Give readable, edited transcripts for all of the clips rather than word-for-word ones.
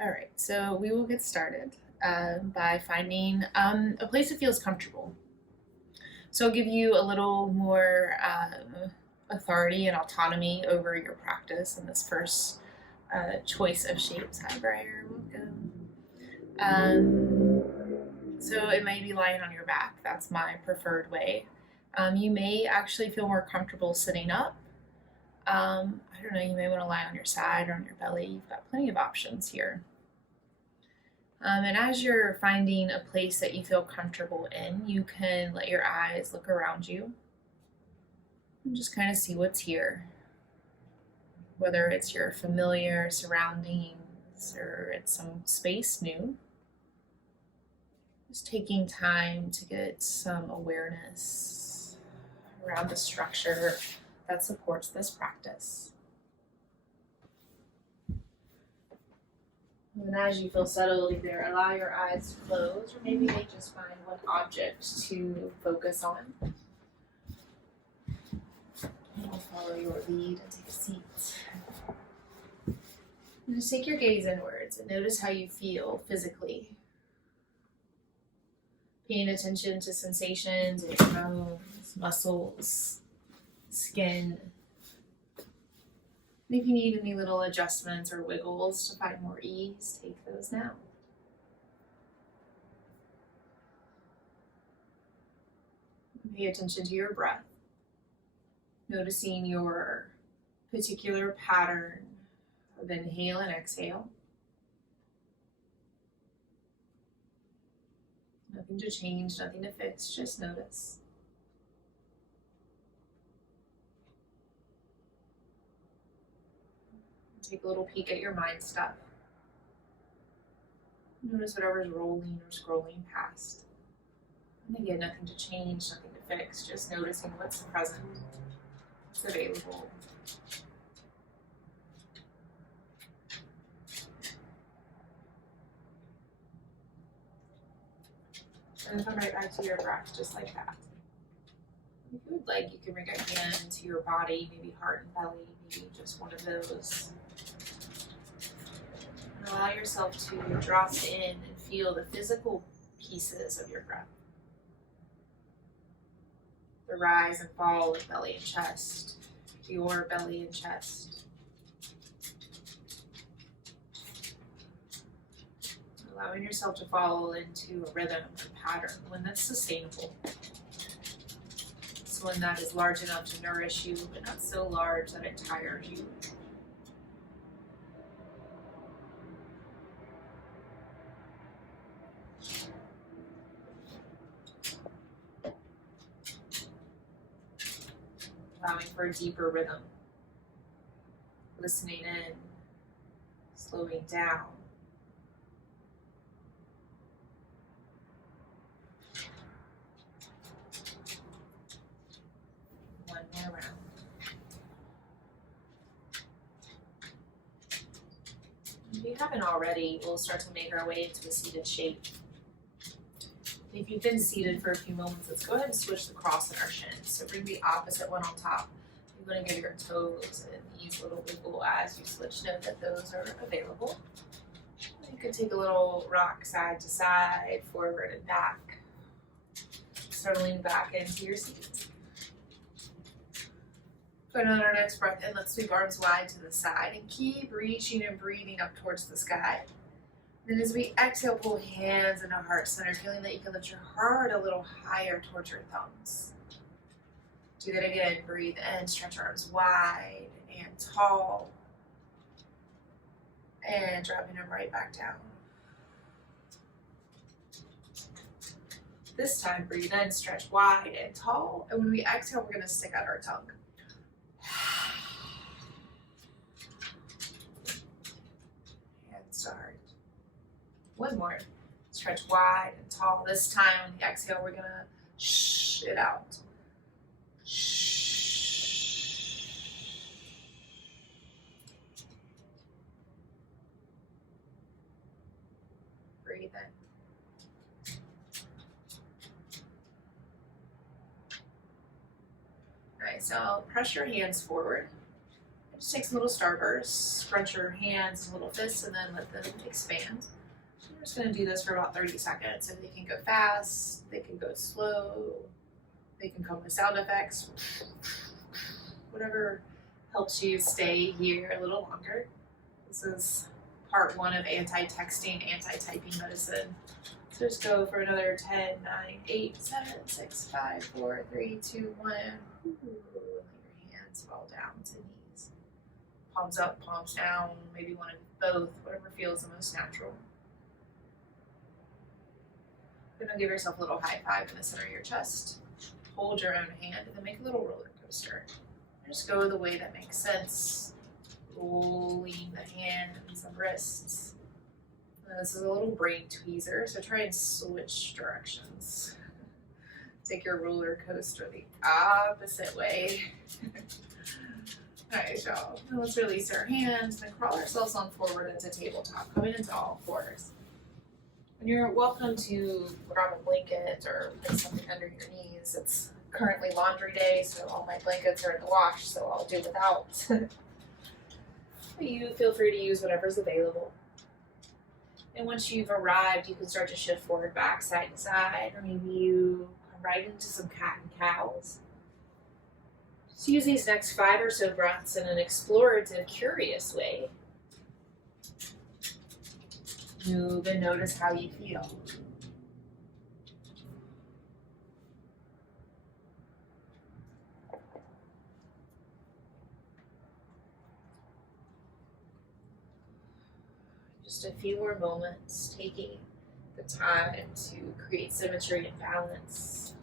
All right, so we will get started by finding a place that feels comfortable. So I'll give you a little more authority and autonomy over your practice in this first choice of shapes. Hi, Briar, welcome. So it may be lying on your back. That's my preferred way. You may actually feel more comfortable sitting up. I don't know, you may want to lie on your side or on your belly. You've got plenty of options here. And as you're finding a place that you feel comfortable in, you can let your eyes look around you and just kind of see what's here. Whether it's your familiar surroundings or it's some space new. Just taking time to get some awareness around the structure that supports this practice. And as you feel settled, either allow your eyes to close or maybe they just find one object to focus on. And I'll follow your lead and take a seat. And just take your gaze inwards and notice how you feel physically. Paying attention to sensations in your bones, muscles, skin. And if you need any little adjustments or wiggles to find more ease, take those now. Pay attention to your breath, noticing your particular pattern of inhale and exhale. Nothing to change, nothing to fix, just notice. Take a little peek at your mind stuff. Notice whatever's rolling or scrolling past. And again, nothing to change, nothing to fix, just noticing what's present, what's available. And come right back to your breath, just like that. If you would like, you can bring a hand to your body, maybe heart and belly, maybe just one of those. And allow yourself to drop in and feel the physical pieces of your breath. The rise and fall of belly and chest, your belly and chest. Allowing yourself to fall into a rhythm or pattern, one that's sustainable. It's one that is large enough to nourish you, but not so large that it tires you. Allowing for a deeper rhythm. Listening in, slowing down. One more round. If you haven't already, we'll start to make our way into a seated shape. If you've been seated for a few moments, let's go ahead and switch the cross in our shins. So bring the opposite one on top. You're going to give your toes an easy little wiggle as you switch. Note that those are available. You could take a little rock side to side, forward and back. Settling back into your seat. Put on our next breath in. Let's sweep arms wide to the side and keep reaching and breathing up towards the sky. Then as we exhale, pull hands into heart center, feeling that you can lift your heart a little higher towards your thumbs. Do that again. Breathe in, stretch arms wide and tall. And dropping them right back down. This time, breathe in, stretch wide and tall. And when we exhale, we're going to stick out our tongue. And start. One more. Stretch wide and tall. This time on the exhale, we're gonna shh it out. Shh. Breathe in. All right, so press your hands forward Just take some little starbursts, scrunch your hands into little fists, and then let them expand. So we're just going to do this for about 30 seconds. And they can go fast, they can go slow, they can come with sound effects, whatever helps you stay here a little longer. This is part 1 of anti-texting, anti-typing medicine. So just go for another 10, 9, 8, 7, 6, 5, 4, 3, 2, 1. Ooh, let your hands fall down to knees. Palms up, palms down, maybe one of both, whatever feels the most natural. You're gonna give yourself a little high five in the center of your chest. Hold your own hand and then make a little roller coaster. Just go the way that makes sense. Rolling the hands and wrists. And this is a little brain tweezer, so try and switch directions. Take your roller coaster the opposite way. Alright, y'all. Now let's release our hands and crawl ourselves on forward into tabletop, coming into all fours. And you're welcome to grab a blanket or put something under your knees. It's currently laundry day, so all my blankets are in the wash, so I'll do without. You feel free to use whatever's available. And once you've arrived, you can start to shift forward, back, side to side, or maybe you come right into some cat and cows. Just use these next 5 or so breaths in an explorative, curious way. Move and notice how you feel. Just a few more moments, taking the time to create symmetry and balance.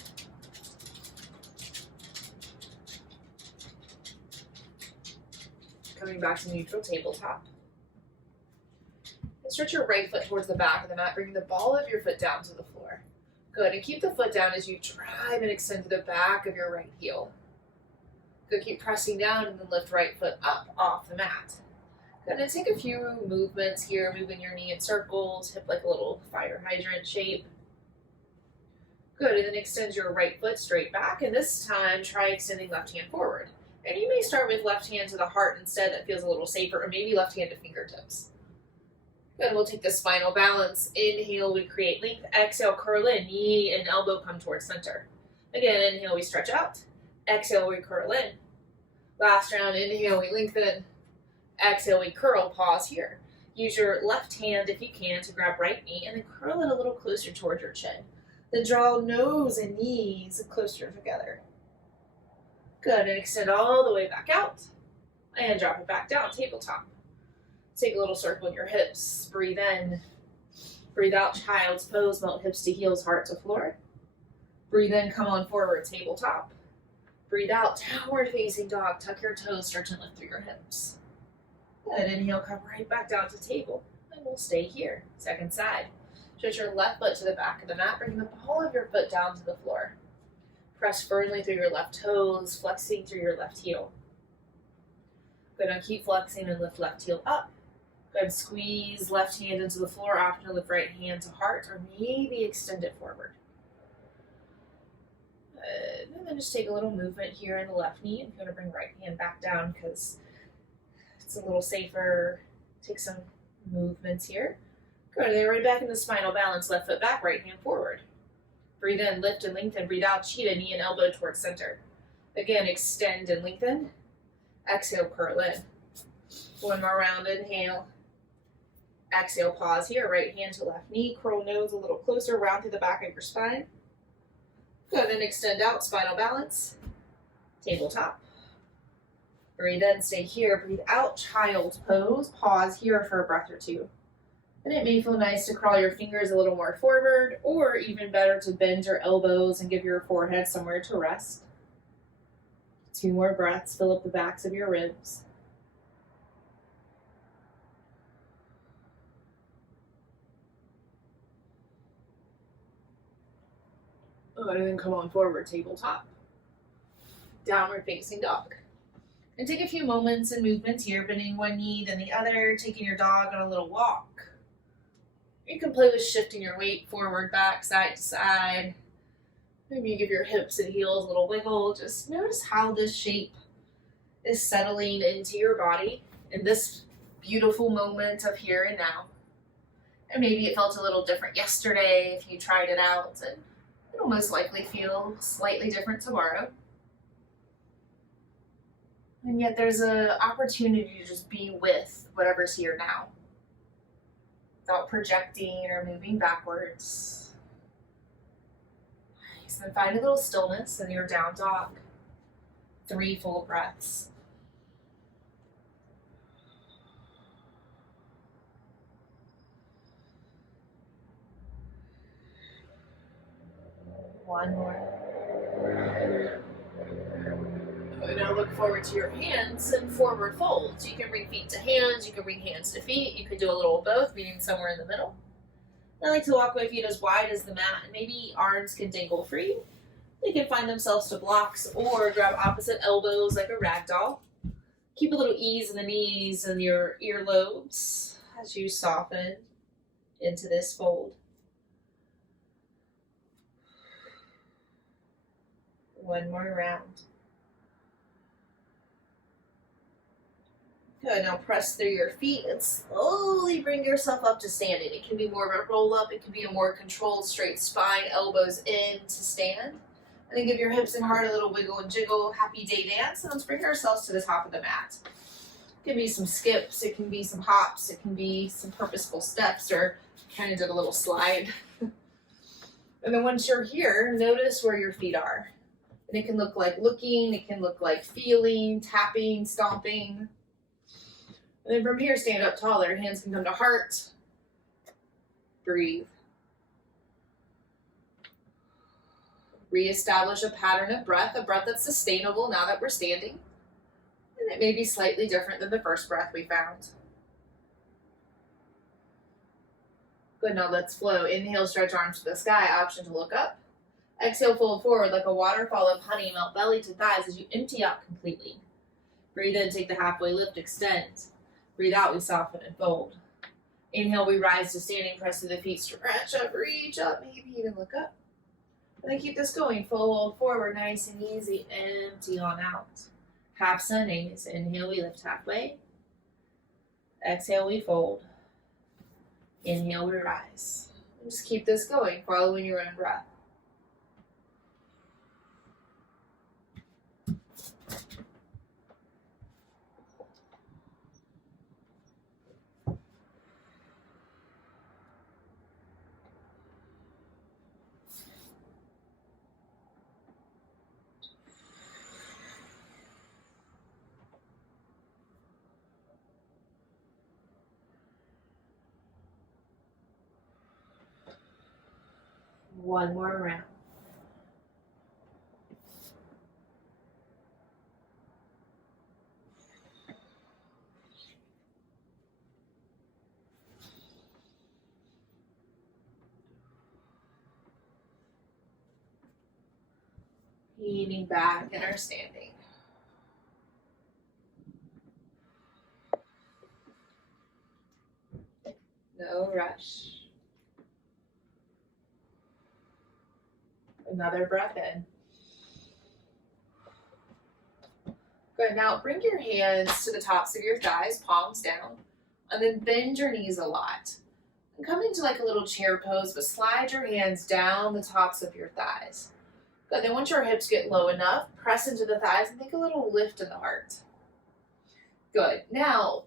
Coming back to neutral tabletop. And stretch your right foot towards the back of the mat, bringing the ball of your foot down to the floor. Good, and keep the foot down as you drive and extend to the back of your right heel. Good, keep pressing down and then lift right foot up off the mat. Good, and take a few movements here, moving your knee in circles, hip like a little fire hydrant shape. Good, and then extend your right foot straight back, and this time try extending left hand forward. And you may start with left hand to the heart instead, that feels a little safer, or maybe left hand to fingertips. Good, we'll take the spinal balance. Inhale, we create length. Exhale, curl in, knee and elbow come towards center. Again, inhale, we stretch out. Exhale, we curl in. Last round, inhale, we lengthen. Exhale, we curl, pause here. Use your left hand, if you can, to grab right knee and then curl it a little closer towards your chin. Then draw nose and knees closer together. Good, and extend all the way back out. And drop it back down, tabletop. Take a little circle in your hips. Breathe in. Breathe out, child's pose. Melt hips to heels, heart to floor. Breathe in, come on forward, tabletop. Breathe out, downward facing dog. Tuck your toes, stretch and lift through your hips. Good, inhale, come right back down to table. And we'll stay here. Second side. Stretch your left foot to the back of the mat, bringing the ball of your foot down to the floor. Press firmly through your left toes, flexing through your left heel. Good, now keep flexing and lift left heel up. Good, squeeze left hand into the floor, option to lift right hand to heart, or maybe extend it forward. Good, and then just take a little movement here in the left knee. If you want to bring right hand back down because it's a little safer, take some movements here. Good, then right back into spinal balance, left foot back, right hand forward. Breathe in, lift and lengthen, breathe out, cheetah, knee and elbow towards center. Again, extend and lengthen. Exhale, curl in. One more round, inhale. Exhale, pause here, right hand to left knee, curl nose a little closer, round through the back of your spine. Good, then extend out, spinal balance, tabletop. Breathe in, stay here, breathe out, child's pose, pause here for a breath or two. And it may feel nice to crawl your fingers a little more forward, or even better to bend your elbows and give your forehead somewhere to rest. 2 more breaths, fill up the backs of your ribs. And then come on forward, tabletop. Downward facing dog. And take a few moments and movements here, bending one knee, then the other, taking your dog on a little walk. You can play with shifting your weight forward, back, side to side. Maybe you give your hips and heels a little wiggle. Just notice how this shape is settling into your body in this beautiful moment of here and now. And maybe it felt a little different yesterday if you tried it out, and it'll most likely feel slightly different tomorrow. And yet there's an opportunity to just be with whatever's here now without projecting or moving backwards. Nice. Then find a little stillness in your down dog. 3 full breaths. One more. And now look forward to your hands and forward fold. So you can bring feet to hands, you can bring hands to feet, you can do a little of both, meaning somewhere in the middle. I like to walk my feet as wide as the mat, and maybe arms can dangle free. They can find themselves to blocks or grab opposite elbows like a rag doll. Keep a little ease in the knees and your earlobes as you soften into this fold. One more round. Good, now press through your feet and slowly bring yourself up to standing. It can be more of a roll up, it can be a more controlled straight spine, elbows in to stand. And then give your hips and heart a little wiggle and jiggle, happy day dance, and let's bring ourselves to the top of the mat. It can be some skips, it can be some hops, it can be some purposeful steps, or kind of did a little slide. And then once you're here, notice where your feet are. And it can look like looking, it can look like feeling, tapping, stomping. And then from here, stand up taller. Hands can come to heart. Breathe. Reestablish a pattern of breath, a breath that's sustainable now that we're standing. And it may be slightly different than the first breath we found. Good, now let's flow. Inhale, stretch arms to the sky, option to look up. Exhale, fold forward like a waterfall of honey, melt belly to thighs as you empty out completely. Breathe in, take the halfway lift, extend. Breathe out, we soften and fold. Inhale, we rise to standing, press through the feet, stretch up, reach up, maybe even look up. And then keep this going, fold forward, nice and easy, empty on out. Half Sundays, inhale, we lift halfway. Exhale, we fold. Inhale, we rise. And just keep this going, following your own breath. One more round. Leaning back in our standing. No rush. Another breath in. Good, now bring your hands to the tops of your thighs, palms down, and then bend your knees a lot. And come into like a little chair pose, but slide your hands down the tops of your thighs. Good, then once your hips get low enough, press into the thighs and take a little lift in the heart. Good, now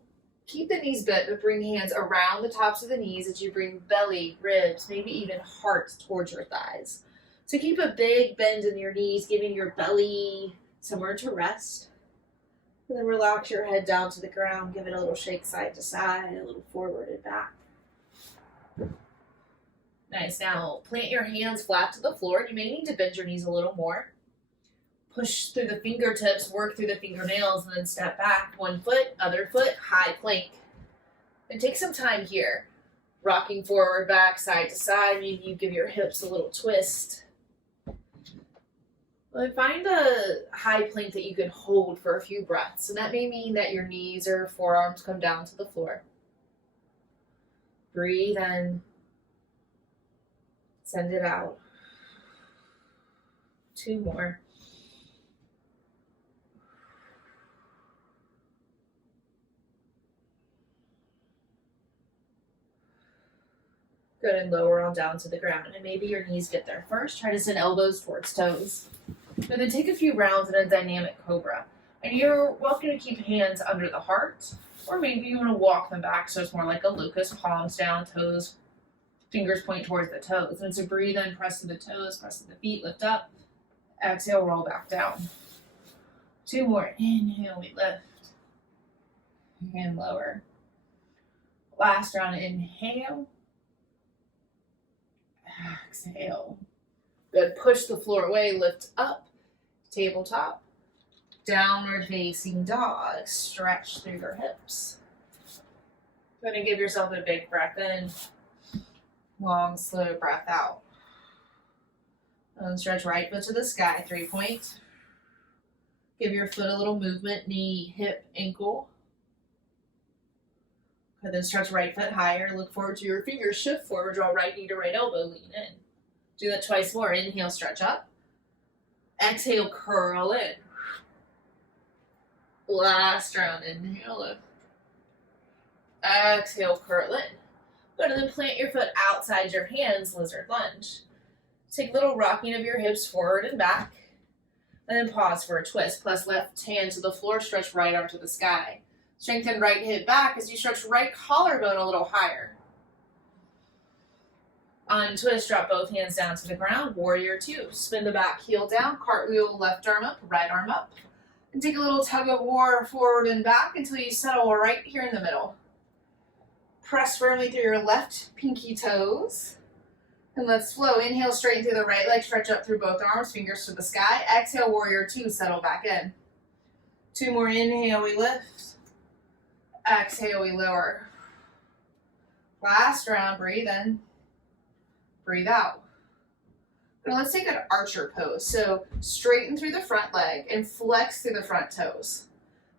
keep the knees bent, but bring hands around the tops of the knees as you bring belly, ribs, maybe even heart towards your thighs. So keep a big bend in your knees, giving your belly somewhere to rest. And then relax your head down to the ground. Give it a little shake side to side, a little forward and back. Nice. Now plant your hands flat to the floor. You may need to bend your knees a little more. Push through the fingertips, work through the fingernails, and then step back. One foot, other foot, high plank. And take some time here. Rocking forward, back, side to side. Maybe you give your hips a little twist. Well, find a high plank that you can hold for a few breaths. And that may mean that your knees or forearms come down to the floor. Breathe in. Send it out. 2 more. Good, and lower on down to the ground. And maybe your knees get there first. Try to send elbows towards toes. And then take a few rounds in a dynamic cobra. And you're welcome to keep hands under the heart, or maybe you want to walk them back so it's more like a locust, palms down, toes, fingers point towards the toes. And so breathe in, press to the toes, press to the feet, lift up. Exhale, roll back down. 2 more. Inhale, we lift. And lower. Last round, inhale. Exhale. Good. Push the floor away, lift up. Tabletop. Downward facing dog. Stretch through your hips. Go ahead and give yourself a big breath in. Long, slow breath out. And stretch right foot to the sky, 3-point. Give your foot a little movement, knee, hip, ankle. And then stretch right foot higher. Look forward to your fingers. Shift forward, draw right knee to right elbow, lean in. Do that twice more. Inhale, stretch up. Exhale, curl in. Last round, inhale, lift. Exhale, curl in. Good, and then plant your foot outside your hands, lizard lunge. Take a little rocking of your hips forward and back. And then pause for a twist. Plus left hand to the floor, stretch right arm to the sky. Strengthen right hip back as you stretch right collarbone a little higher. Untwist, drop both hands down to the ground. Warrior 2. Spin the back heel down, cartwheel left arm up, right arm up. And take a little tug of war forward and back until you settle right here in the middle. Press firmly through your left pinky toes. And let's flow. Inhale, straighten through the right leg, stretch up through both arms, fingers to the sky. Exhale, warrior 2, settle back in. 2 more, inhale, we lift. Exhale, we lower. Last round, breathe in. Breathe out. Now let's take an archer pose. So straighten through the front leg and flex through the front toes.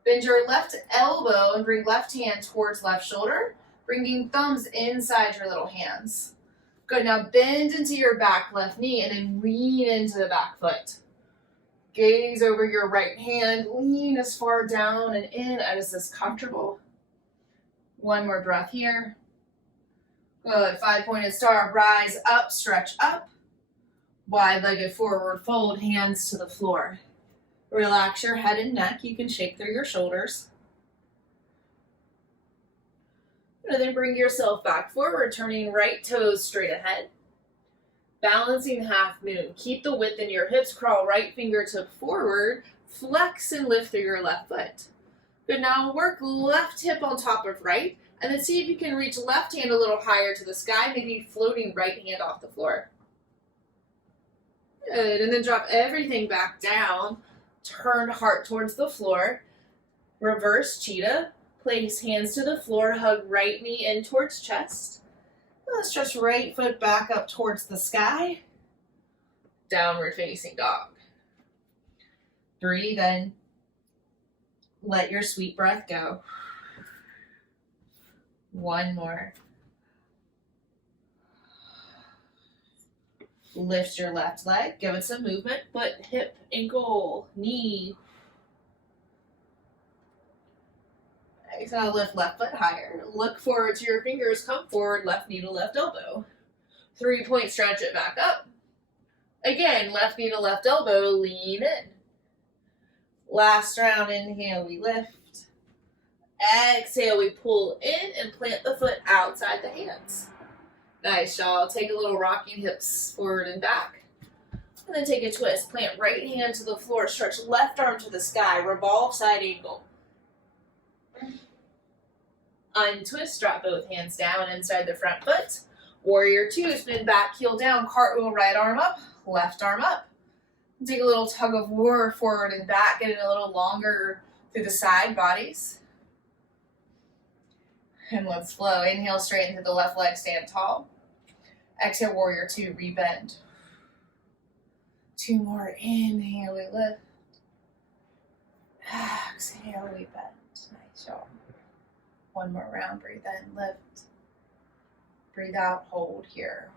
Bend your left elbow and bring left hand towards left shoulder, bringing thumbs inside your little hands. Good, now bend into your back left knee and then lean into the back foot. Gaze over your right hand, lean as far down and in as is comfortable. 1 more breath here. Good, 5-pointed star, rise up, stretch up. Wide-legged forward fold, hands to the floor. Relax your head and neck. You can shake through your shoulders. And then bring yourself back forward, turning right toes straight ahead. Balancing half moon. Keep the width in your hips, crawl right fingertip forward, flex and lift through your left foot. Good, now work left hip on top of right, and then see if you can reach left hand a little higher to the sky, maybe floating right hand off the floor. Good, and then drop everything back down, turn heart towards the floor, reverse cheetah, place hands to the floor, hug right knee in towards chest. Let's stretch right foot back up towards the sky. Downward facing dog. Breathe in. Let your sweet breath go. 1 more. Lift your left leg. Give it some movement. Foot, hip, ankle, knee. Exhale, lift left foot higher. Look forward to your fingers. Come forward, left knee to left elbow. 3-point stretch it back up. Again, left knee to left elbow, lean in. Last round, inhale, we lift. Exhale, we pull in and plant the foot outside the hands. Nice, y'all. Take a little rocking hips forward and back. And then take a twist. Plant right hand to the floor. Stretch left arm to the sky. Revolve side angle. Untwist, drop both hands down inside the front foot. Warrior 2, spin back, heel down, cartwheel, right arm up, left arm up. Take a little tug of war forward and back, get it a little longer through the side bodies. And let's flow. Inhale, straighten through the left leg, stand tall. Exhale, warrior 2, rebend. 2 more, inhale, we lift. Exhale, we bend. Nice, y'all. 1 more round, breathe in, lift. Breathe out, hold here.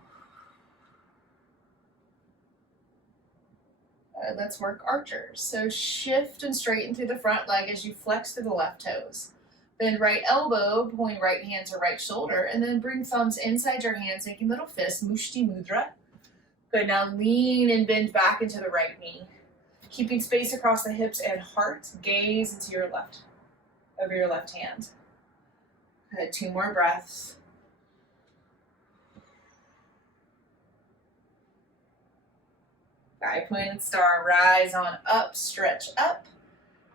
Let's work archers. So shift and straighten through the front leg as you flex through the left toes. Bend right elbow, point right hand to right shoulder, and then bring thumbs inside your hands, making little fists, Mushti Mudra. Good, now lean and bend back into the right knee. Keeping space across the hips and heart, gaze into your left, over your left hand. Good, 2 more breaths. Guide, point, and star, rise on up, stretch up.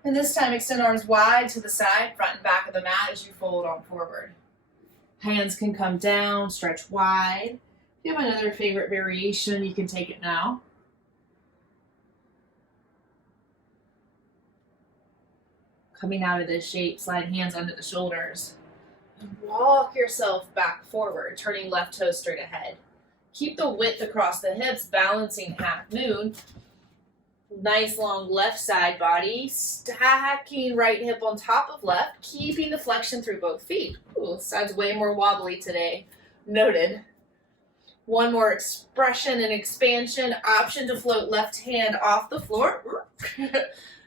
And this time, extend arms wide to the side, front and back of the mat as you fold on forward. Hands can come down, stretch wide. If you have another favorite variation, you can take it now. Coming out of this shape, slide hands under the shoulders. And walk yourself back forward, turning left toe straight ahead. Keep the width across the hips, balancing half moon. Nice long left side body, stacking right hip on top of left, keeping the flexion through both feet. Ooh, this side's way more wobbly today. Noted. One more expression and expansion. Option to float left hand off the floor.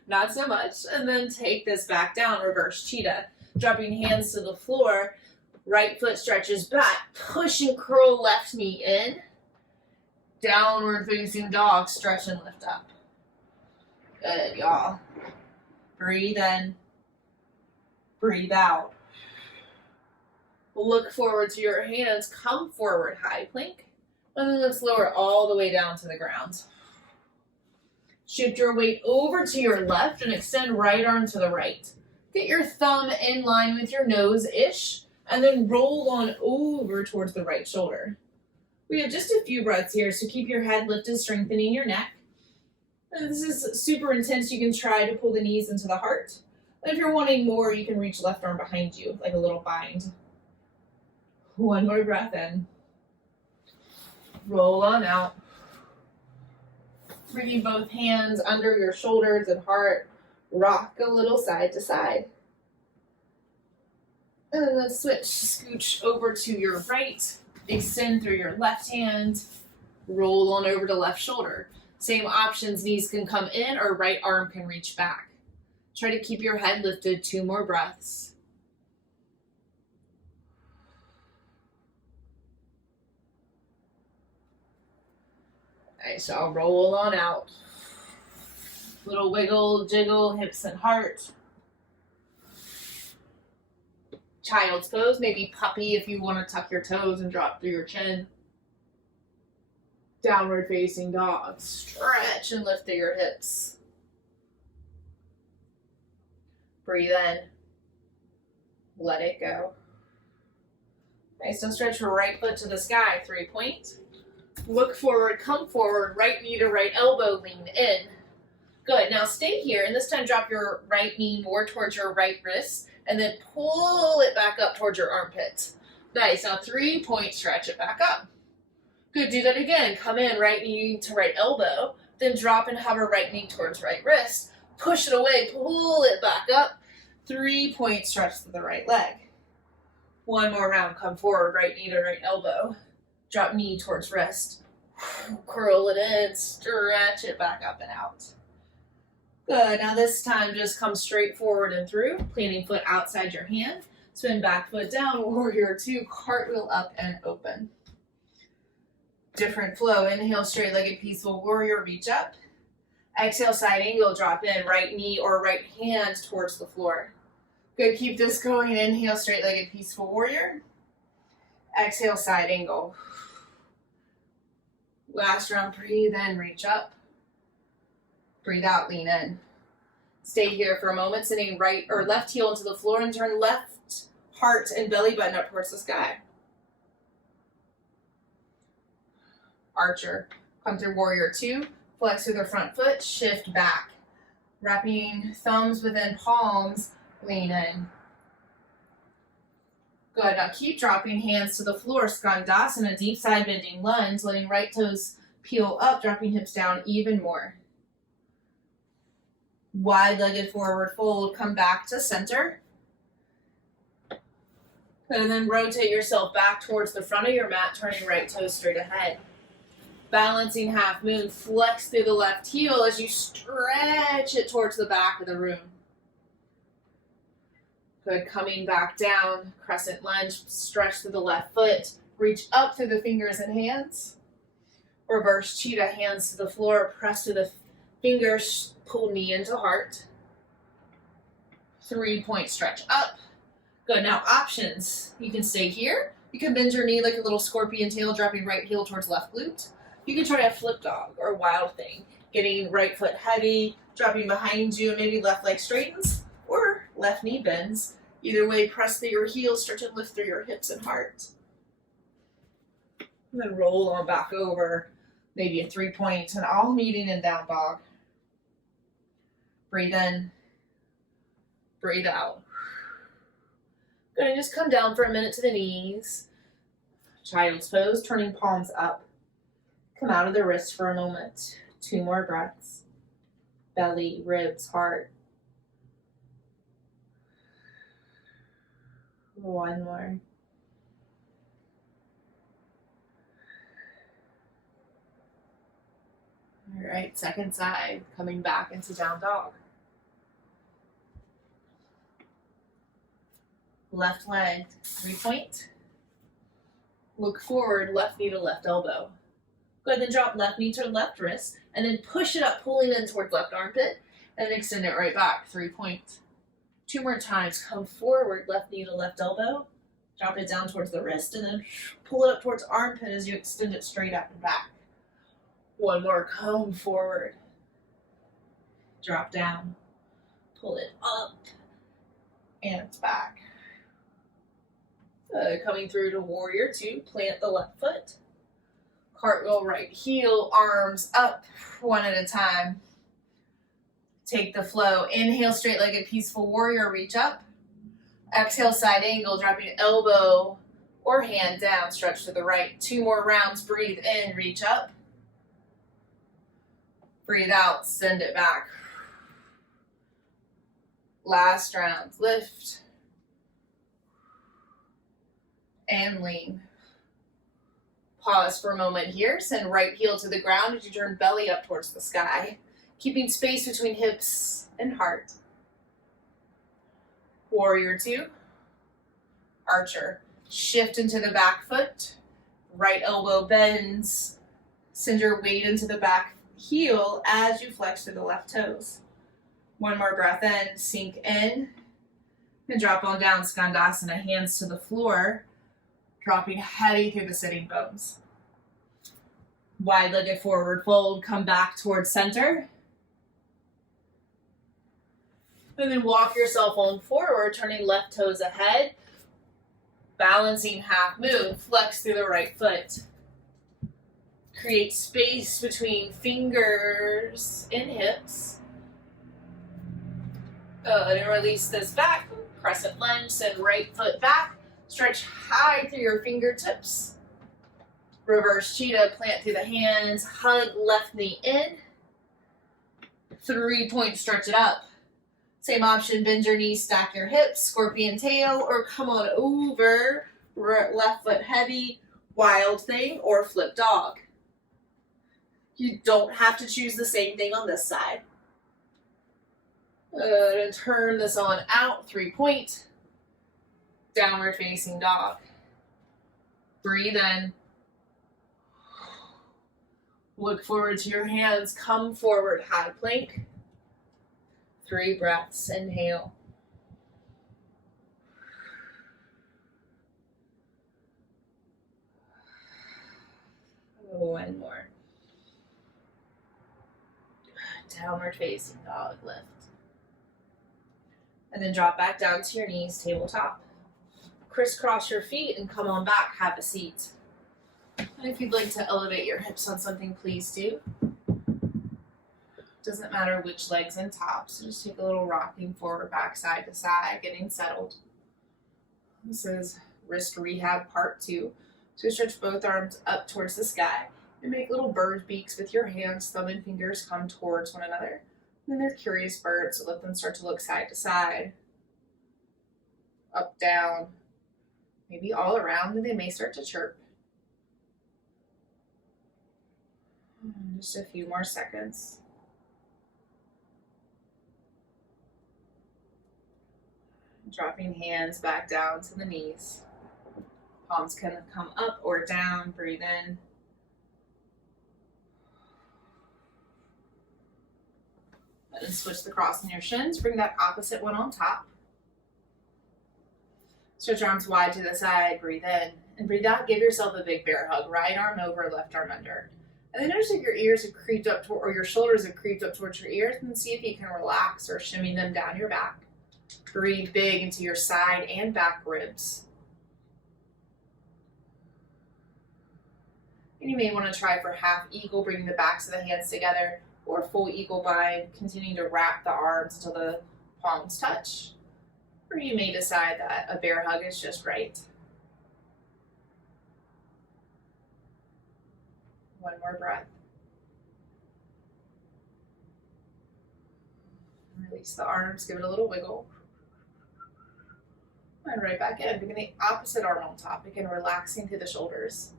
Not so much. And then take this back down, reverse cheetah. Dropping hands to the floor. Right foot stretches back. Push and curl left knee in. Downward facing dog. Stretch and lift up. Good, y'all. Breathe in. Breathe out. Look forward to your hands. Come forward, high plank. And then let's lower all the way down to the ground. Shift your weight over to your left and extend right arm to the right. Get your thumb in line with your nose-ish, and then roll on over towards the right shoulder. We have just a few breaths here, so keep your head lifted, strengthening your neck. And this is super intense. You can try to pull the knees into the heart. And if you're wanting more, you can reach left arm behind you, like a little bind. One more breath in. Roll on out. Bringing both hands under your shoulders and heart. Rock a little side to side. And then let's switch. Scooch over to your right. Extend through your left hand. Roll on over to left shoulder. Same options, knees can come in or right arm can reach back. Try to keep your head lifted, 2 more breaths. Nice, I'll roll on out. Little wiggle, jiggle, hips and heart. Child's pose, maybe puppy if you want to tuck your toes and drop through your chin. Downward facing dog. Stretch and lift through your hips. Breathe in. Let it go. Nice, now stretch your right foot to the sky, 3-point. Look forward, come forward, right knee to right elbow, lean in. Good, now stay here, and this time drop your right knee more towards your right wrist, and then pull it back up towards your armpit. Nice, now 3-point, stretch it back up. Good, do that again. Come in, right knee to right elbow, then drop and hover right knee towards right wrist. Push it away, pull it back up. 3-point stretch to the right leg. One more round, come forward, right knee to right elbow. Drop knee towards wrist. Curl it in, stretch it back up and out. Good, now this time just come straight forward and through, planting foot outside your hand. Spin back foot down, warrior 2, cartwheel up and open. Different flow. Inhale, straight-legged peaceful warrior, reach up. Exhale, side angle, drop in, right knee or right hand towards the floor. Good, keep this going. Inhale, straight-legged peaceful warrior. Exhale, side angle. Last round, breathe in, reach up. Breathe out, lean in. Stay here for a moment, sitting right or left heel into the floor and turn left heart and belly button up towards the sky. Archer. Come through warrior 2. Flex through the front foot. Shift back. Wrapping thumbs within palms. Lean in. Good. Now keep dropping hands to the floor. Skandasana, deep side bending lunge. Letting right toes peel up. Dropping hips down even more. Wide-legged forward fold. Come back to center. Good. And then rotate yourself back towards the front of your mat. Turning right toes straight ahead. Balancing half moon, flex through the left heel as you stretch it towards the back of the room. Good, coming back down, crescent lunge, stretch through the left foot, reach up through the fingers and hands. Reverse cheetah, hands to the floor, press to the fingers, pull knee into heart. 3-point stretch up. Good, now options. You can stay here. You can bend your knee like a little scorpion tail, dropping right heel towards left glute. You can try a flip dog or wild thing, getting right foot heavy, dropping behind you, and maybe left leg straightens or left knee bends. Either way, press through your heels, stretch and lift through your hips and heart. And then roll on back over, maybe a 3-point, and all meeting in down dog. Breathe in, breathe out. Good, and just come down for a minute to the knees. Child's pose, turning palms up. Come out of the wrists for a moment. 2 more breaths. Belly, ribs, heart. 1 more. All right, second side, coming back into down dog. Left leg, 3-point. Look forward, left knee to left elbow. Go ahead and drop left knee to left wrist, and then push it up, pulling in towards left armpit, and then extend it right back, 3-point. 2 more times, come forward, left knee to left elbow, drop it down towards the wrist, and then pull it up towards armpit as you extend it straight up and back. 1 more, come forward, drop down, pull it up, and back. Coming through to warrior 2, plant the left foot, cartwheel right heel, arms up, 1 at a time. Take the flow, inhale straight-legged peaceful warrior, reach up. Exhale side angle, dropping elbow or hand down, stretch to the right. 2 more rounds, breathe in, reach up. Breathe out, send it back. Last round, lift. And lean. Pause for a moment here. Send right heel to the ground as you turn belly up towards the sky, keeping space between hips and heart. Warrior 2. Archer. Shift into the back foot. Right elbow bends. Send your weight into the back heel as you flex through the left toes. 1 more breath in. Sink in. And drop on down, Skandasana, hands to the floor. Dropping heavy through the sitting bones. Wide-legged forward fold, come back towards center. And then walk yourself on forward, turning left toes ahead. Balancing half moon, flex through the right foot. Create space between fingers and hips. Good, and release this back. Crescent lunge, send right foot back. Stretch high through your fingertips. Reverse cheetah, plant through the hands, hug left knee in. 3-point, stretch it up. Same option, bend your knees, stack your hips, scorpion tail, or come on over, left foot heavy, wild thing, or flip dog. You don't have to choose the same thing on this side. And turn this on out, 3-point. Downward facing dog. Breathe in. Look forward to your hands. Come forward, high plank. 3 breaths. Inhale. One more. Downward facing dog, lift. And then drop back down to your knees, tabletop. Crisscross your feet and come on back, have a seat. And if you'd like to elevate your hips on something, please do. Doesn't matter which leg's in top, so just take a little rocking forward, back, side to side, getting settled. This is wrist rehab part 2. So stretch both arms up towards the sky and make little bird beaks with your hands, thumb and fingers come towards one another. And then they're curious birds, so let them start to look side to side, up, down, maybe all around, and they may start to chirp. Just a few more seconds. Dropping hands back down to the knees. Palms can come up or down. Breathe in. And then switch the cross in your shins. Bring that opposite one on top. Stretch your arms wide to the side. Breathe in. And breathe out. Give yourself a big bear hug. Right arm over, left arm under. And then notice if your ears have creeped up toward, or your shoulders have creeped up towards your ears, and see if you can relax or shimmy them down your back. Breathe big into your side and back ribs. And you may want to try for half eagle, bringing the backs of the hands together, or full eagle bind, continuing to wrap the arms until the palms touch. Or you may decide that a bear hug is just right. One more breath. Release the arms, give it a little wiggle. And right back in. Bring the opposite arm on top. Again, relaxing through the shoulders.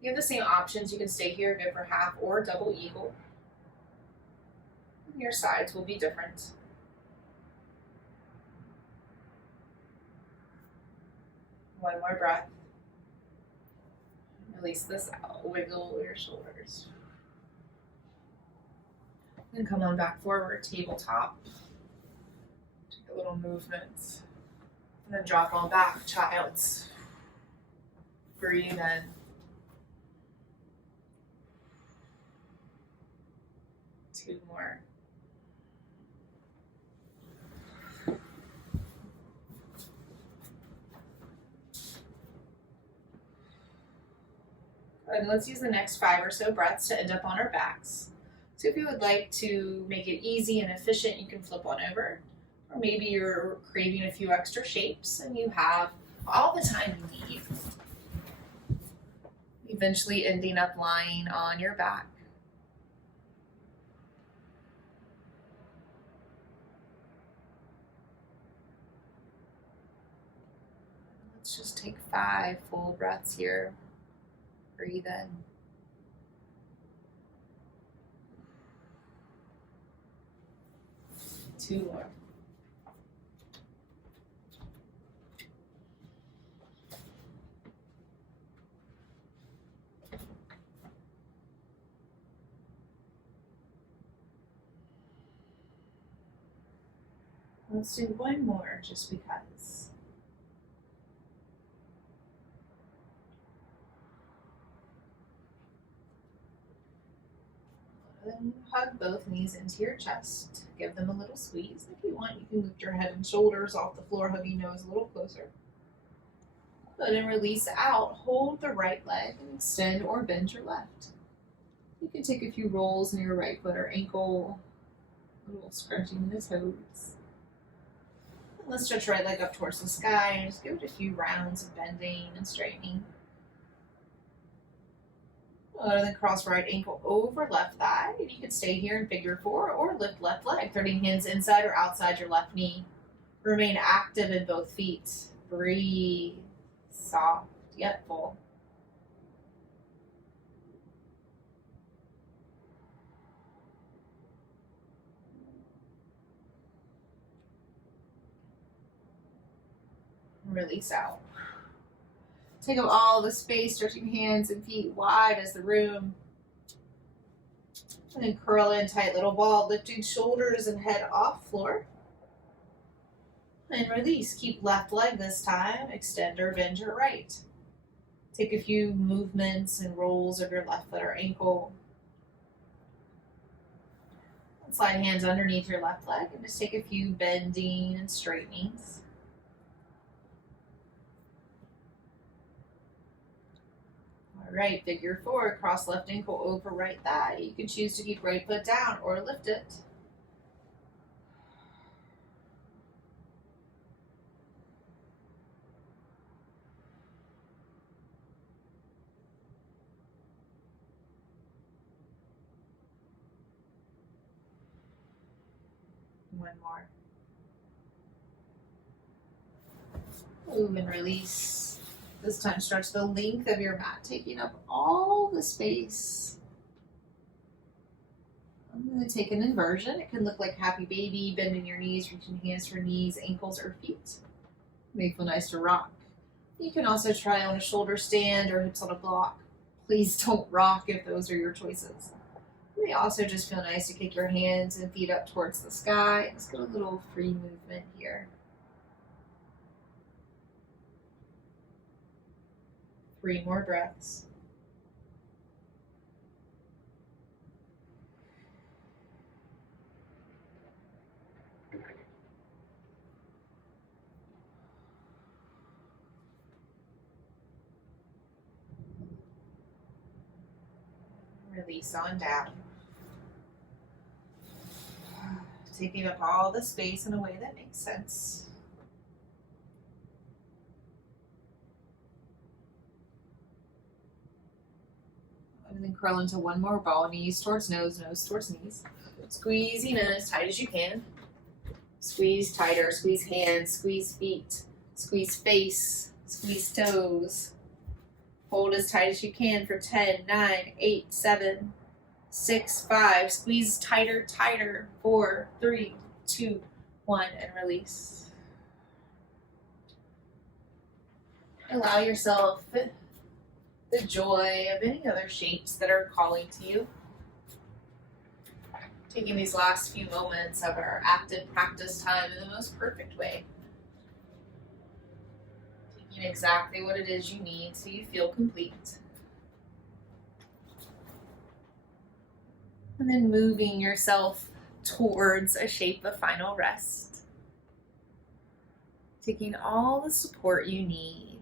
You have the same options. You can stay here, go for half or double eagle. Your sides will be different. One more breath. Release this out. Wiggle your shoulders. Then come on back forward, tabletop. Take a little movement. And then drop on back, child's. Breathe in. Two more. And let's use the next 5 or so breaths to end up on our backs. So if you would like to make it easy and efficient, you can flip on over. Or maybe you're craving a few extra shapes and you have all the time you need. Eventually ending up lying on your back. Let's just take 5 full breaths here. Breathe in. Two more. Let's do one more just because. Then hug both knees into your chest. Give them a little squeeze. If you want, you can lift your head and shoulders off the floor, hug your nose a little closer. Good, and release out. Hold the right leg and extend or bend your left. You can take a few rolls in your right foot or ankle, a little scrunching the toes. Let's stretch right leg up towards the sky and just give it a few rounds of bending and straightening. And then cross right ankle over left thigh. And you can stay here in figure 4 or lift left leg, threading hands inside or outside your left knee. Remain active in both feet. Breathe. Soft yet full. Release out. Take up all the space, stretching hands and feet wide as the room. And then curl in tight little ball, lifting shoulders and head off floor. And release. Keep left leg this time. Extend or bend your right. Take a few movements and rolls of your left foot or ankle. And slide hands underneath your left leg and just take a few bending and straightenings. All right, figure 4, cross left ankle over right thigh. You can choose to keep right foot down or lift it. One more. Move and release. This time stretch the length of your mat, taking up all the space. I'm going to take an inversion. It can look like happy baby, bending your knees, reaching hands for knees, ankles, or feet. May feel nice to rock. You can also try on a shoulder stand or hips on a block. Please don't rock if those are your choices. It may also just feel nice to kick your hands and feet up towards the sky. Let's get a little free movement here. 3 more breaths. Release on down. Taking up all the space in a way that makes sense. And then curl into one more ball, knees towards nose, nose towards knees. Squeezing in as tight as you can. Squeeze tighter, squeeze hands, squeeze feet, squeeze face, squeeze toes. Hold as tight as you can for 10, 9, 8, 7, 6, 5. Squeeze tighter, tighter. 4, 3, 2, 1, and release. Allow yourself the joy of any other shapes that are calling to you. Taking these last few moments of our active practice time in the most perfect way. Taking exactly what it is you need so you feel complete. And then moving yourself towards a shape of final rest. Taking all the support you need.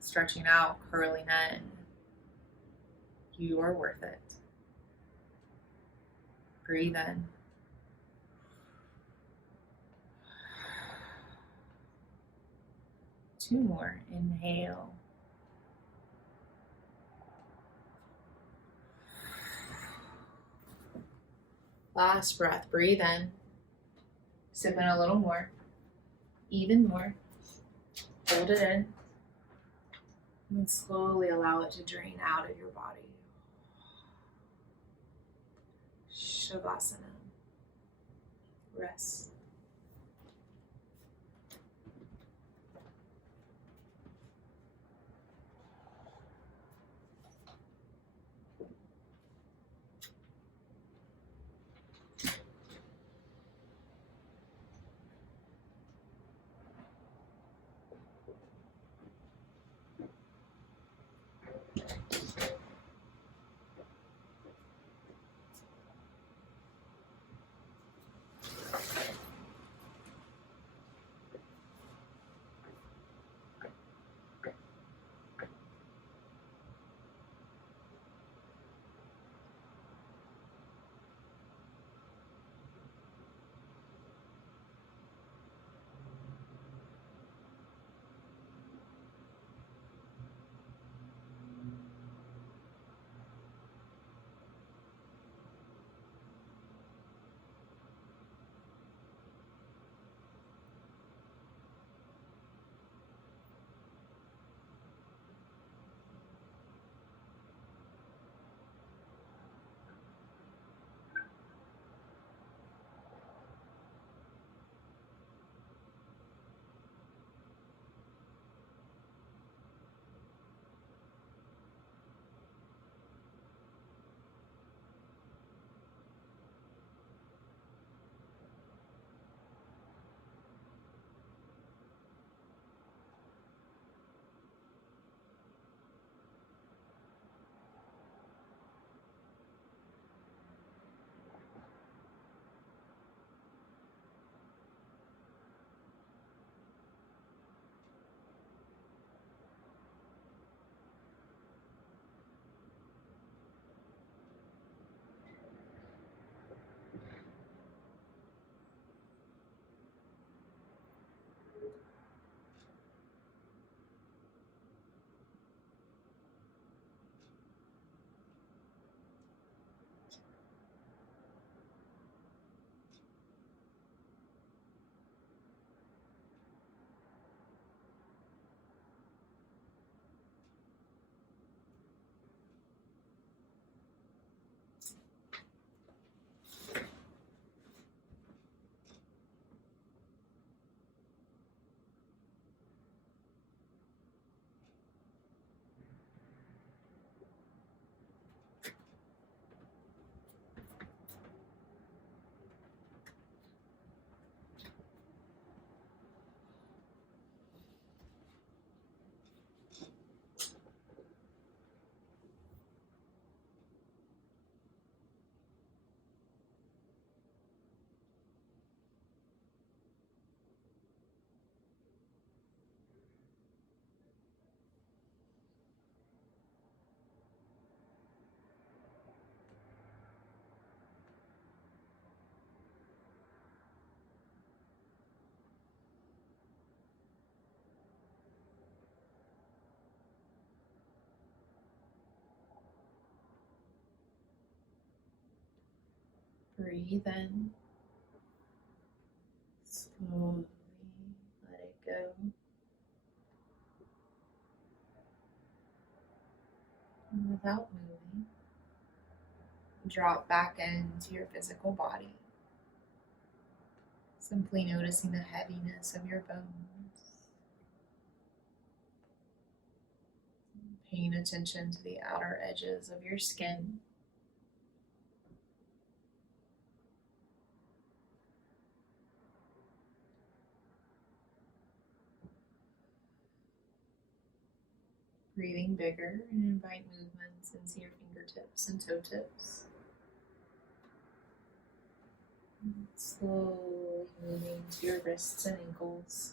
Stretching out, curling in. You are worth it. Breathe in. Two more. Inhale. Last breath. Breathe in. Sip in a little more. Even more. Hold it in. And then slowly allow it to drain out of your body. Shavasana. Rest. Breathe in. Slowly let it go. And without moving, drop back into your physical body. Simply noticing the heaviness of your bones. Paying attention to the outer edges of your skin. Breathing bigger and invite movements into your fingertips and toe tips. Slowly moving to your wrists and ankles.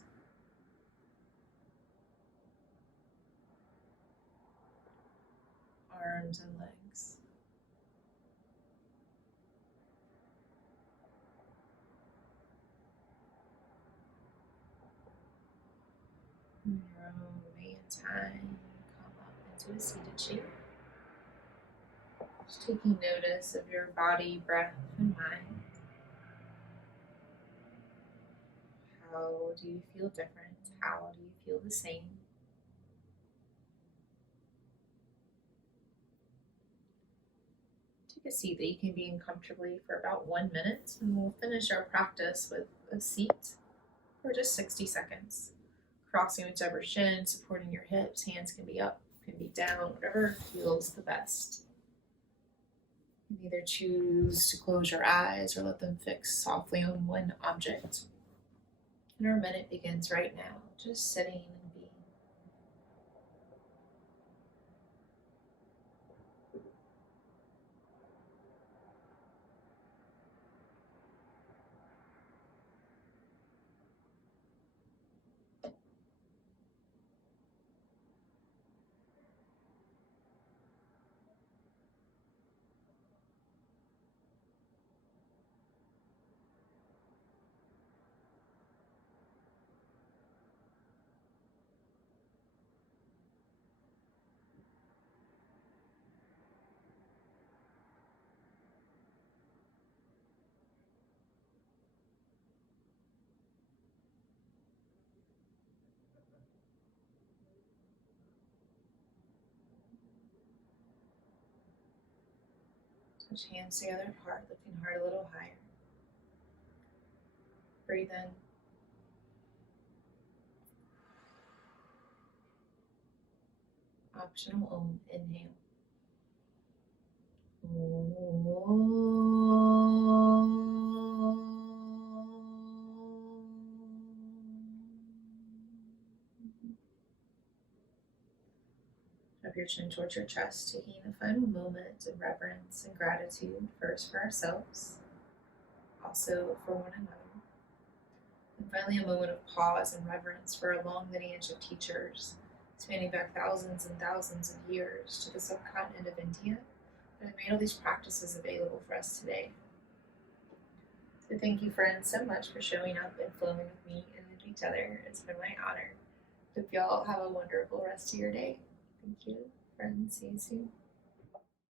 Arms and legs. In your own way and time, come up into a seated shape. Just taking notice of your body, breath, and mind. How do you feel different? How do you feel the same? Take a seat that you can be in comfortably for about 1 minute, and we'll finish our practice with a seat for just 60 seconds. Crossing whichever shin, supporting your hips, hands can be up, can be down, whatever feels the best. You can either choose to close your eyes or let them fix softly on one object. And our minute begins right now, just sitting and being. Touch hands together, heart, lifting heart a little higher. Breathe in. Optional Om, inhale. Drop your chin towards your chest, taking a final moment of reverence and gratitude, first for ourselves, also for one another. And finally, a moment of pause and reverence for a long lineage of teachers, spanning back thousands and thousands of years to the subcontinent of India, that have made all these practices available for us today. So thank you, friends, so much for showing up and flowing with me and with each other. It's been my honor. Hope y'all have a wonderful rest of your day. Thank you, friends. See you soon.